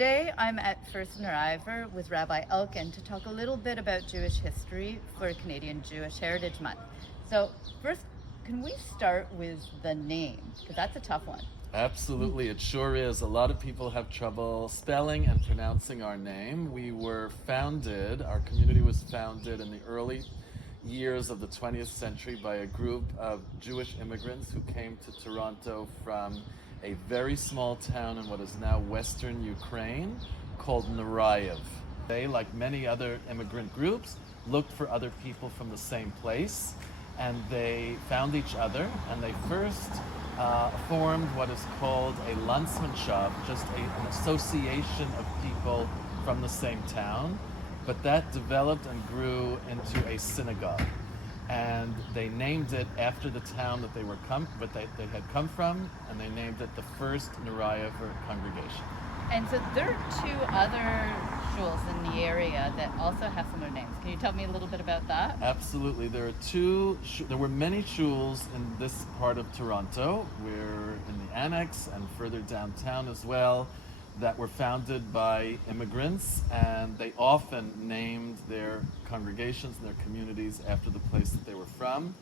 Today I'm at First Narayever with Rabbi Elkin to talk a little bit about Jewish history for Canadian Jewish Heritage Month. So first, can we start with the name? Because that's a tough one. Absolutely, it sure is. A lot of people have trouble spelling and pronouncing our name. Our community was founded in the early years of the 20th century by a group of Jewish immigrants who came to Toronto from a very small town in what is now Western Ukraine called Narayev. They, like many other immigrant groups, looked for other people from the same place, and they found each other, and they first formed what is called a Landsmannschaft, just an association of people from the same town, but that developed and grew into a synagogue. And they named it after the town that they had come from, and they named it the First Narayever congregation. And so there are two other shuls in the area that also have similar names. Can you tell me a little bit about that? Absolutely. There were many shuls in this part of Toronto. We're in the annex and further downtown as well, that were founded by immigrants, and they often named their congregations and their communities after the place that they were from.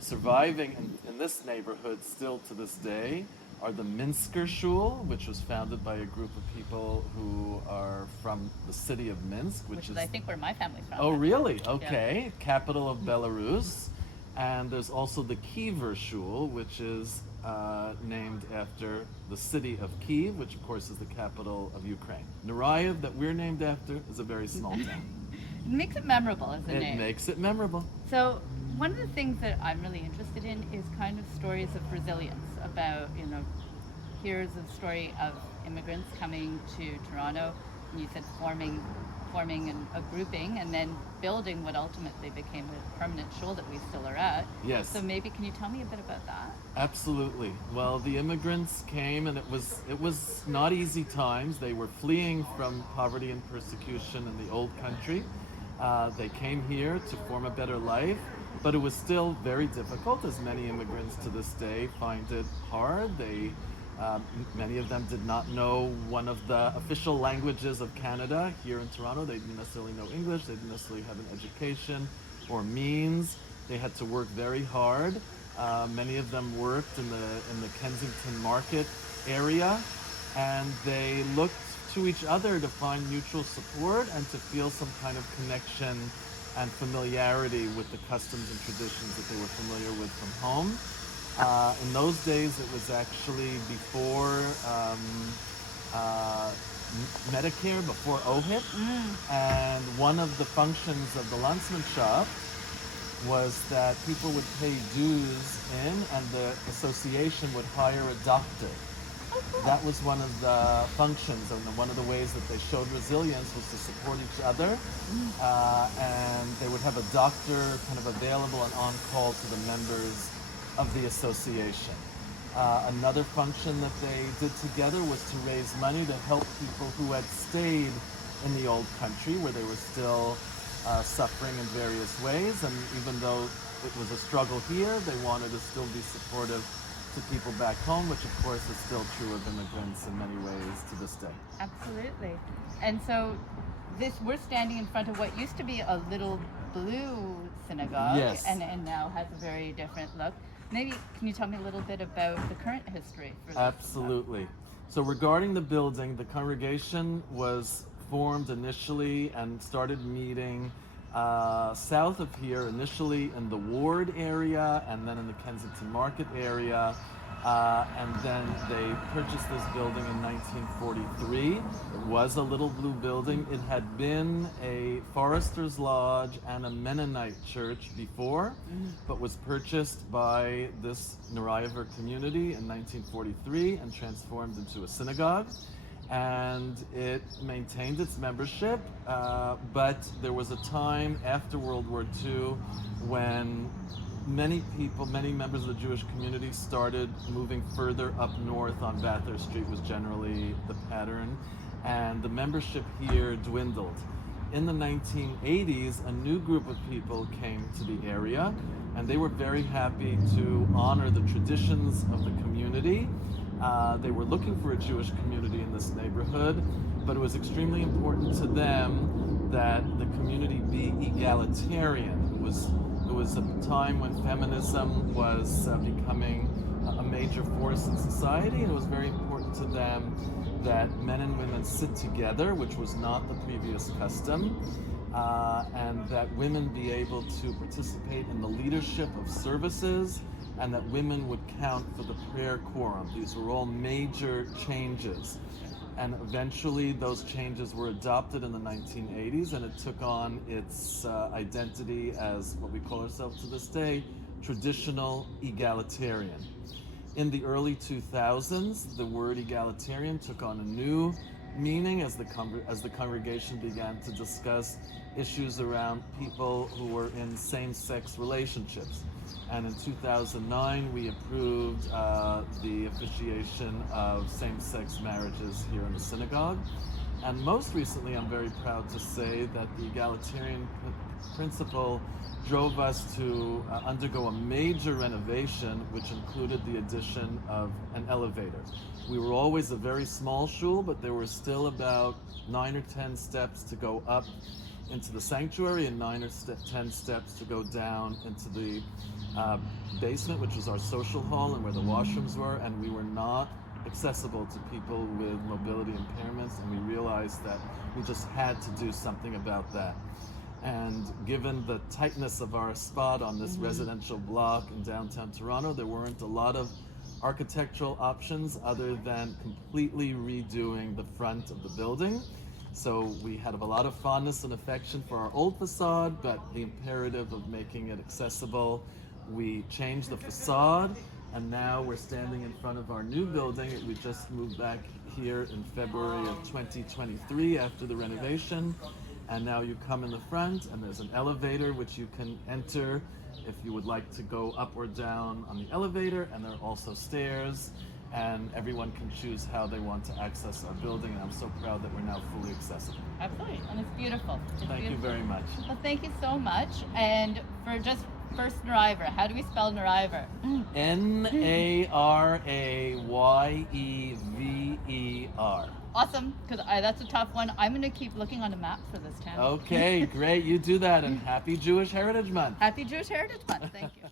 Surviving in this neighborhood still to this day are the Minsker Shul, which was founded by a group of people who are from the city of Minsk, which is I think where my family's from. Oh, really? Okay. Yeah. Capital of Belarus. And there's also the Kiever Shul, which is named after the city of Kiev, which of course is the capital of Ukraine. Narayev, that we're named after, is a very small town. It makes it memorable as a name. It makes it memorable. So one of the things that I'm really interested in is kind of stories of resilience about, here's a story of immigrants coming to Toronto, and you said forming a grouping and then building what ultimately became a permanent shul that we still are at. Yes. So maybe can you tell me a bit about that? Absolutely. Well, the immigrants came, and it was not easy times. They were fleeing from poverty and persecution in the old country. They came here to form a better life, but it was still very difficult, as many immigrants to this day find it hard. Many of them did not know one of the official languages of Canada here in Toronto. They didn't necessarily know English. They didn't necessarily have an education or means. They had to work very hard. Many of them worked in the Kensington Market area, and they looked to each other to find mutual support and to feel some kind of connection and familiarity with the customs and traditions that they were familiar with from home. In those days, it was actually before Medicare, before OHIP, and one of the functions of the Landsmannschaft was that people would pay dues in, and the association would hire a doctor. That was one of the functions, and one of the ways that they showed resilience was to support each other, and they would have a doctor kind of available and on call to the members of the association. Another function that they did together was to raise money to help people who had stayed in the old country, where they were still suffering in various ways, and even though it was a struggle here, they wanted to still be supportive to people back home, which of course is still true of immigrants in many ways to this day. Absolutely. And so we're standing in front of what used to be a little blue synagogue, yes, and now has a very different look. Maybe can you tell me a little bit about the current history for this? Absolutely. So regarding the building, the congregation was formed initially and started meeting south of here, initially in the Ward area and then in the Kensington Market area. And then they purchased this building in 1943. It was a little blue building. It had been a Forester's Lodge and a Mennonite church before, but was purchased by this Narayever community in 1943 and transformed into a synagogue. And it maintained its membership, but there was a time after World War II when many members of the Jewish community started moving further up north on Bathurst Street was generally the pattern, and the membership here dwindled. In the 1980s, a new group of people came to the area, and they were very happy to honor the traditions of the community. They were looking for a Jewish community in this neighborhood, but it was extremely important to them that the community be egalitarian. It was a time when feminism was becoming a major force in society, and it was very important to them that men and women sit together, which was not the previous custom, and that women be able to participate in the leadership of services, and that women would count for the prayer quorum. These were all major changes. And eventually those changes were adopted in the 1980s, and it took on its identity as what we call ourselves to this day, traditional egalitarian. In the early 2000s, the word egalitarian took on a new meaning as the congregation began to discuss issues around people who were in same-sex relationships. And in 2009, we approved the officiation of same-sex marriages here in the synagogue. And most recently, I'm very proud to say that the egalitarian principle drove us to undergo a major renovation, which included the addition of an elevator. We were always a very small shul, but there were still about 9 or 10 steps to go up into the sanctuary and 9 or 10 steps to go down into the basement, which was our social hall and where the washrooms were, and we were not accessible to people with mobility impairments, and we realized that we just had to do something about that. And given the tightness of our spot on this residential block in downtown Toronto, there weren't a lot of architectural options other than completely redoing the front of the building. So we had a lot of fondness and affection for our old facade, but the imperative of making it accessible, we changed the facade, and now we're standing in front of our new building. We just moved back here in February of 2023 after the renovation. And now you come in the front, and there's an elevator which you can enter if you would like to go up or down on the elevator, and there are also stairs, and everyone can choose how they want to access our building, and I'm so proud that we're now fully accessible. Absolutely, and it's beautiful. Thank you very much. Well, thank you so much. And for just First Narayever, how do we spell Narayever? Narayever. Awesome, because that's a tough one. I'm going to keep looking on a map for this town. Okay, great. You do that, and happy Jewish Heritage Month. Happy Jewish Heritage Month. Thank you.